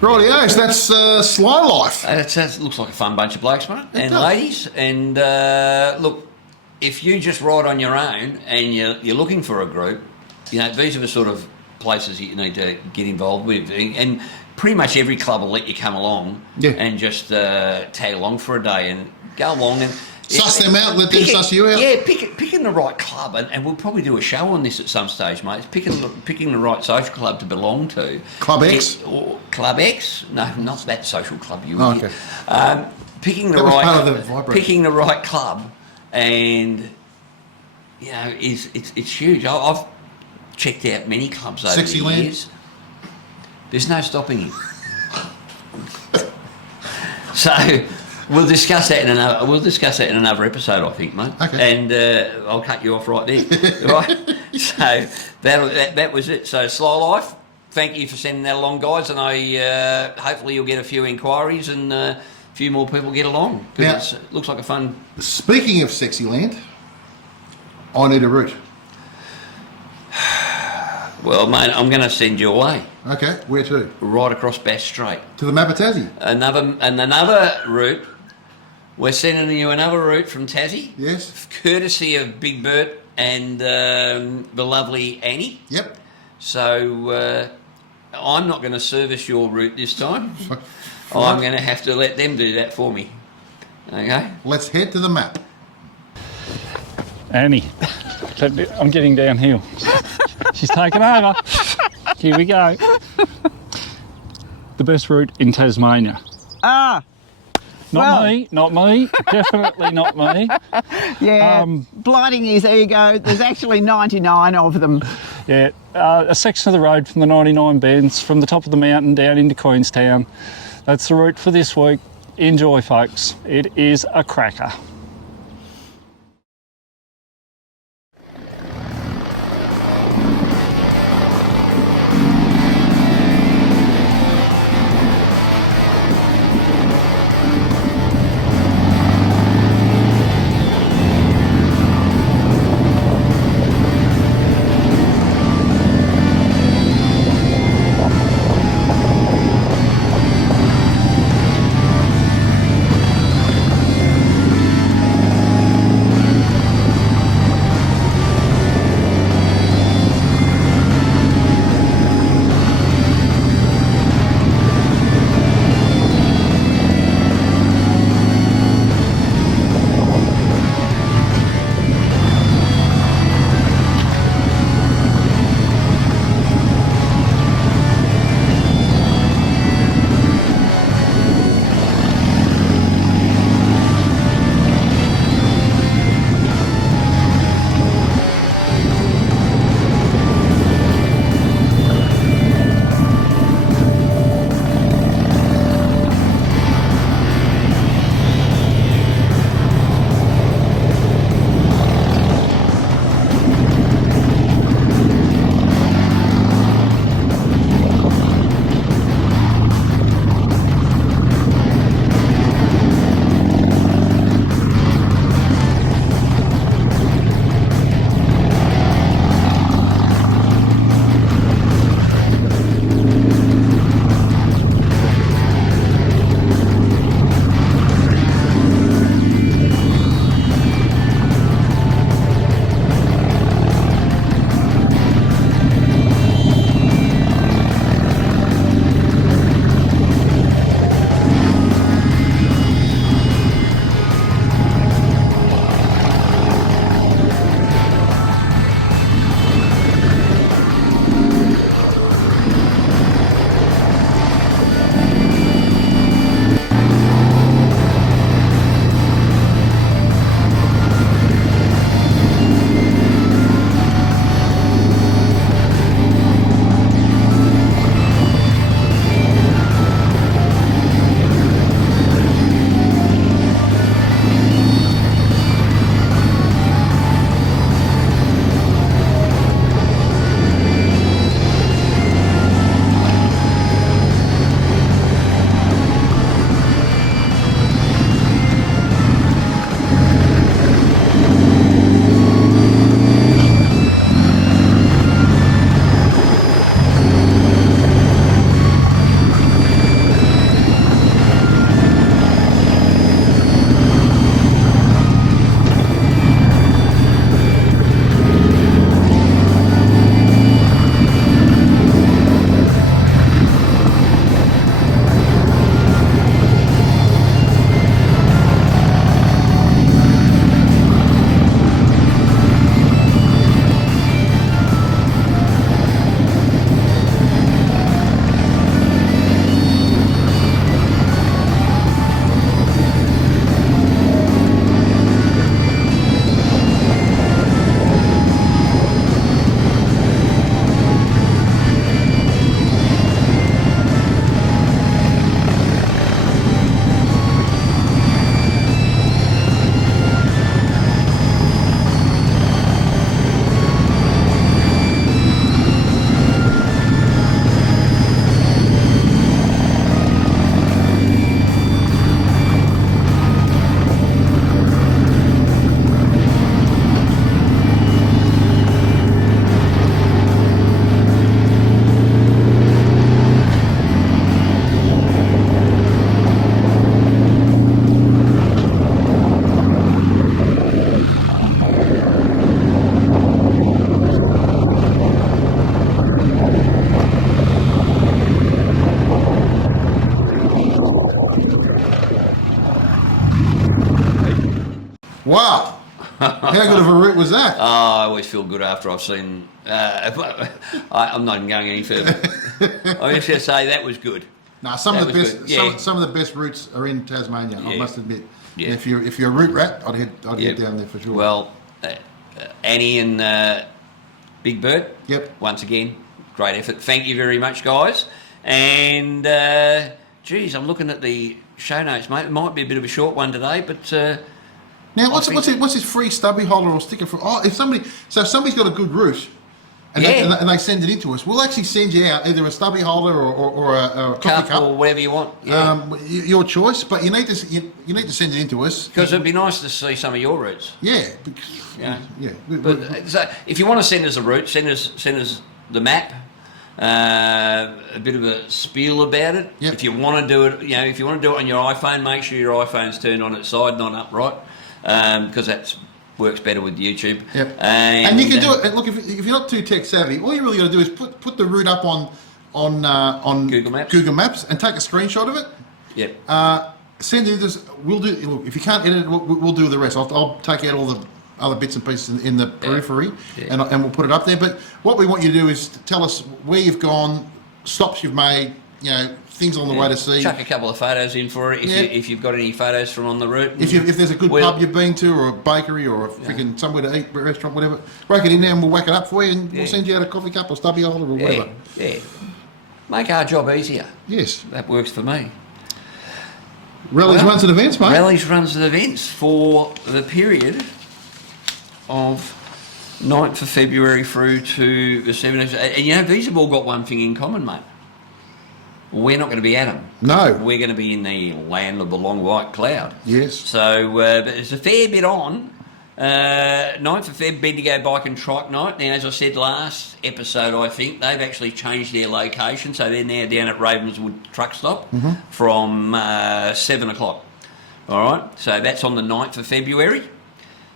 Rightio, so that's Sly Life. That looks like a fun bunch of blokes, mate, and does. ladies. And look, if you just ride on your own and you're looking for a group, these are the sort of places that you need to get involved with. And pretty much every club will let you come along and just tag along for a day and go along and Suss them out, let them suss you out. Yeah, picking the right club, and we'll probably do a show on this at some stage, mate. Picking the right social club to belong to. Club X? Or Club X? No, not that social club, you Oh, idiot. okay. Picking That was part of the vibration. picking the right club, and it's huge. I've checked out many clubs over Sexy the land? years. There's no stopping him. So we'll discuss that in another episode, I think, mate. Okay. And I'll cut you off right there. Right. So that was it. So Sly Life, thank you for sending that along, guys. And I hopefully you'll get a few inquiries and a few more people get along because it looks like a fun. Speaking of sexy land, I need a route. Well, mate, I'm going to send you away Okay, where to? right across Bass Strait. To the map of Tassie. Another route. We're sending you another route from Tassie. Yes. Courtesy of Big Bert and the lovely Annie. Yep. So I'm not going to service your route this time. I'm going to have to let them do that for me. Okay? Let's head to the map. Annie, I'm getting downhill. She's taken over. Here we go. The best route in Tasmania. Ah. Not me, definitely not me. Yeah, blighting his ego. There's actually 99 of them. Yeah, a section of the road from the 99 bends, from the top of the mountain down into Queenstown. That's the route for this week. Enjoy, folks. It is a cracker. Wow. How good of a route was that? Oh, I always feel good after I've seen. I'm not even going any further. I just going to say that was good. No, some That of the was best good, yeah. some of the best routes are in Tasmania. I Yeah. must admit. Yeah. If you're a route rat, I'd head Yeah. down there for sure. Well, Annie and Big Bert. Yep. Once again, great effort. Thank you very much, guys. And geez, I'm looking at the show notes, mate. It might be a bit of a short one today, but now what's his free stubby holder or sticker for? Oh, if somebody's got a good route. And, Yeah. and they send it in to us. We'll actually send you out either a stubby holder or a coffee cup or whatever you want. Yeah. Your choice, but you need to send it in to us Because it'd be nice to see some of your routes. Yeah, Yeah. yeah. But so if you want to send us a route, send us the map, a bit of a spiel about it. Yep. If you want to do it, if you want to do it on your iPhone, make sure your iPhone's turned on its side, not upright, because that works better with YouTube. Yep. And you can do it. And look, if you're not too tech savvy, all you really got to do is put the route up on Google Maps. and take a screenshot of it. Yep. Send it to us. We'll do. Look, if you can't edit it, we'll do the rest. I'll take out all the other bits and pieces in the periphery, Yeah. and we'll put it up there. But what we want you to do is tell us where you've gone, stops you've made, things on the way to see. Chuck a couple of photos in for it if you've got any photos from on the route. If there's a good pub you've been to, or a bakery, or a freaking somewhere to eat, restaurant, whatever, break it in there and we'll whack it up for you, and we'll send you out a coffee cup or stubby holder or whatever. Yeah. Make our job easier. Yes. That works for me. Rallies, runs and events, mate. Rallies, runs and events for the period of 9th of February through to the 17th. And these have all got one thing in common, mate. We're not going to be at them. No. We're going to be in the land of the long white cloud. Yes. So there's a fair bit on. 9th of Feb, Bendigo Bike and Trike Night. Now, as I said last episode, I think, they've actually changed their location. So they're now down at Ravenswood Truck Stop from 7 o'clock. All right. So that's on the 9th of February.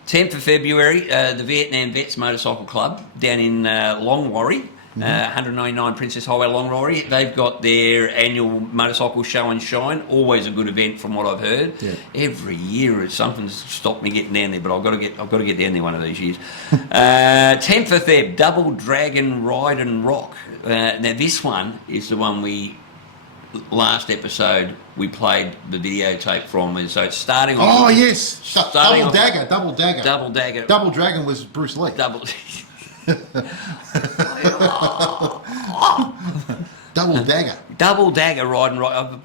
10th of February, the Vietnam Vets Motorcycle Club down in Longwarry. 199 Princess Highway, Longwarry. They've got their annual motorcycle show and shine. Always a good event, from what I've heard. Yeah. Every year, something's stopped me getting down there, but I've got to get down there one of these years. 10th of Feb, Double Dragon Ride and Rock. Now this one is the one last episode we played the videotape from, and so it's starting on. Oh yes, Double Dagger. Double Dragon was Bruce Lee. Double Dagger Ride and Rock.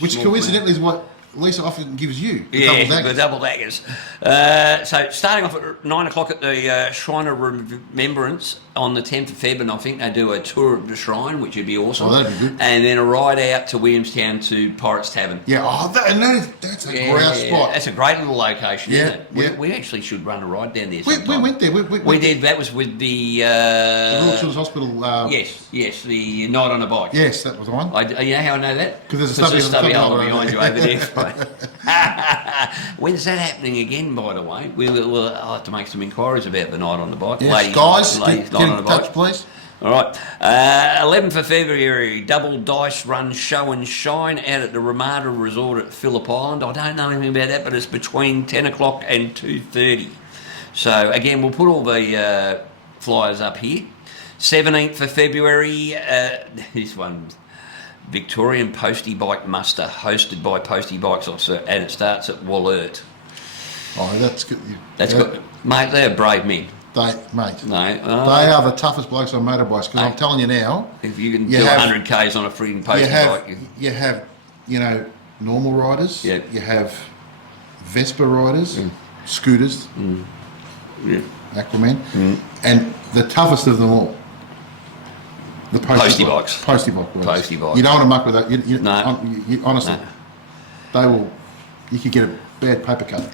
Which coincidentally is what Lisa often gives you. The double daggers. So starting off at 9 o'clock at the Shrine of Remembrance on the 10th of Feb, and I think they do a tour of the shrine, which would be awesome. Oh, that'd be good. And then a ride out to Williamstown to Pirates Tavern. Yeah, that's a great spot. That's a great little location, isn't it? Yeah. We actually should run a ride down there We sometime. went there. We did. That was with the Royal Children's Hospital. Yes, the Night on a Bike. Yes, that was the one. You know how I know that? Because there's a stubby holder behind you over there. When's that happening again, by the way? I'll have to make some inquiries about the Night on the Bike. Yes, guys, get in touch, please. All right. 11th of February, Double Dice Run Show and Shine out at the Ramada Resort at Phillip Island. I don't know anything about that, but it's between 10 o'clock and 2:30. So, again, we'll put all the flyers up here. 17th of February, this one, Victorian Postie Bike Muster, hosted by Postie Bikes Officer, and it starts at Wollert. Oh, that's good. Mate, they're brave men. Mate. No, they are the toughest blokes on motorbikes, because I'm telling you now, if you can do 100 Ks on a freaking Postie bike. You have, normal riders, Yeah. you have Vespa riders, scooters, Aquaman, and the toughest of them all, the Postie bikes. Postie bike riders. Postie bikes. You don't want to muck with that. No. Honestly, they will. You could get a bad paper cut.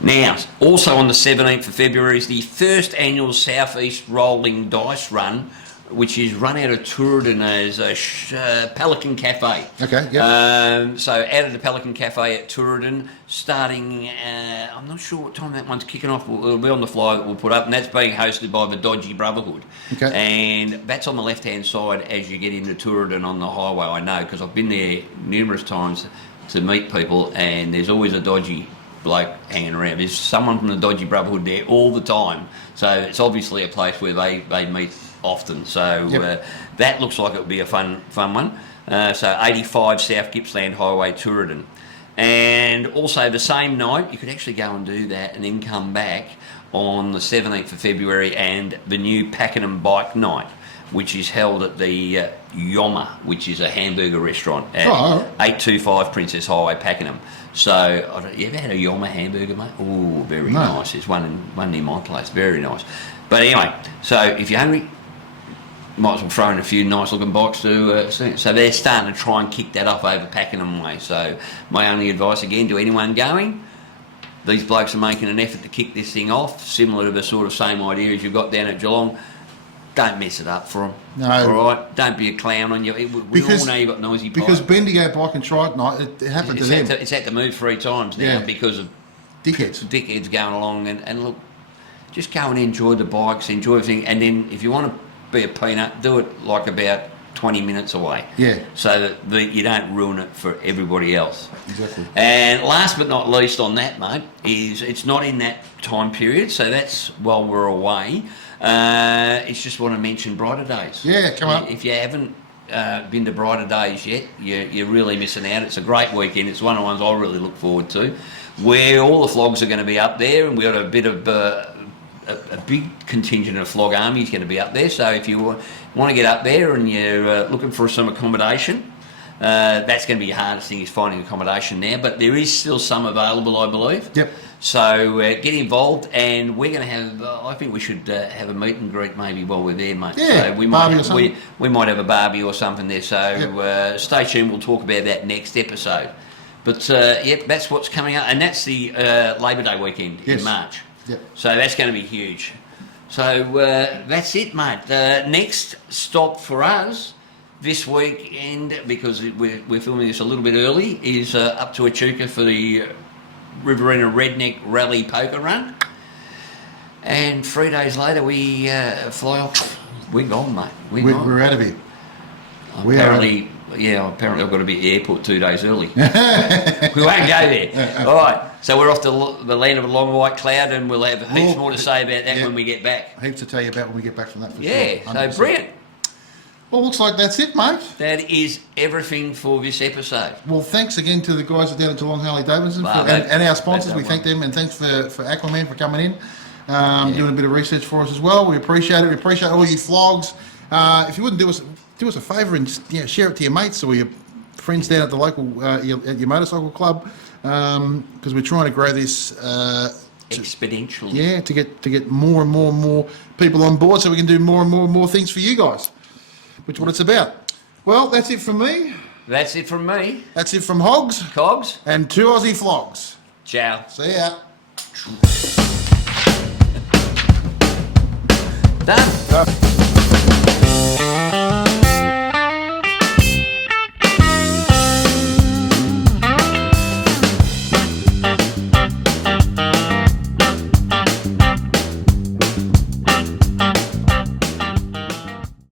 Now, also on the 17th of February is the first annual Southeast Rolling Dice Run, which is run out of Turin as a Pelican Cafe. Okay, yeah. So out of the Pelican Cafe at Turin, starting, I'm not sure what time that one's kicking off. It'll be on the flyer that we'll put up, and that's being hosted by the Dodgy Brotherhood. Okay. And that's on the left-hand side as you get into Turin on the highway, I know, because I've been there numerous times to meet people, and there's always a dodgy bloke hanging around. There's someone from the Dodgy Brotherhood there all the time. So it's obviously a place where they meet often. So that looks like it would be a fun one. So 85 South Gippsland Highway, Tooradin. And also the same night, you could actually go and do that and then come back on the 17th of February and the new Pakenham Bike Night, which is held at the Yoma, which is a hamburger restaurant at 825 Princess Highway, Pakenham. So, you ever had a Yoma hamburger, mate? Oh, very nice. There's one near my place, very nice. But anyway, so if you're hungry, might as well throw in a few nice looking bikes to see. So they're starting to try and kick that off over Pakenham way. So my only advice again to anyone going, these blokes are making an effort to kick this thing off, similar to the sort of same idea as you've got down at Geelong. Don't mess it up for them. No. All right? Don't be a clown on you. We all know you've got noisy bikes. Because Bendigo Bike and Try night, it happened to them. It's had to move 3 times now because of dickheads going along. And look, just go and enjoy the bikes, enjoy everything. And then if you want to be a peanut, do it like about 20 minutes away. Yeah. So that you don't ruin it for everybody else. Exactly. And last but not least on that, mate, is it's not in that time period, so that's while we're away. It's just want to mention Brighter Days. Yeah, come on. If you haven't been to Brighter Days yet, you're really missing out. It's a great weekend. It's one of the ones I really look forward to, where all the flogs are going to be up there, and we've got a bit of a big contingent of flog army is going to be up there. So if you want to get up there and you're looking for some accommodation, that's going to be the hardest thing is finding accommodation there. But there is still some available, I believe. Yep. So get involved, and we're going to have. I think we should have a meet and greet maybe while we're there, mate. Yeah, so we might have a barbie or something there. So stay tuned. We'll talk about that next episode. But that's what's coming up, and that's the Labor Day weekend in March. Yep. So that's going to be huge. So that's it, mate. Next stop for us this weekend, because we're filming this a little bit early, is up to Echuca for the Riverina Redneck Rally Poker Run. And 3 days later we fly off. We're gone, mate. We're out of here. Apparently I've got to be at the airport 2 days early. We won't go there. All right. So we're off to the land of a long white cloud, and we'll have heaps more to say about that when we get back. Heaps to tell you about when we get back from that, for sure. 100%. So brilliant. Well, looks like that's it, mate. That is everything for this episode. Well, thanks again to the guys down at Geelong Harley Davidson and our sponsors. We thank them, and thanks for Aquaman for coming in, doing a bit of research for us as well. We appreciate it. We appreciate all you flogs. If you wouldn't do us a favour and share it to your mates or your friends down at the local at your motorcycle club, because we're trying to grow this exponentially. Yeah, to get more and more people on board, so we can do more and more things for you guys, which is what it's about. Well, that's it from me. That's it from me. That's it from Hogs, Cogs, and 2 Aussie Flogs. Ciao. See ya. Done.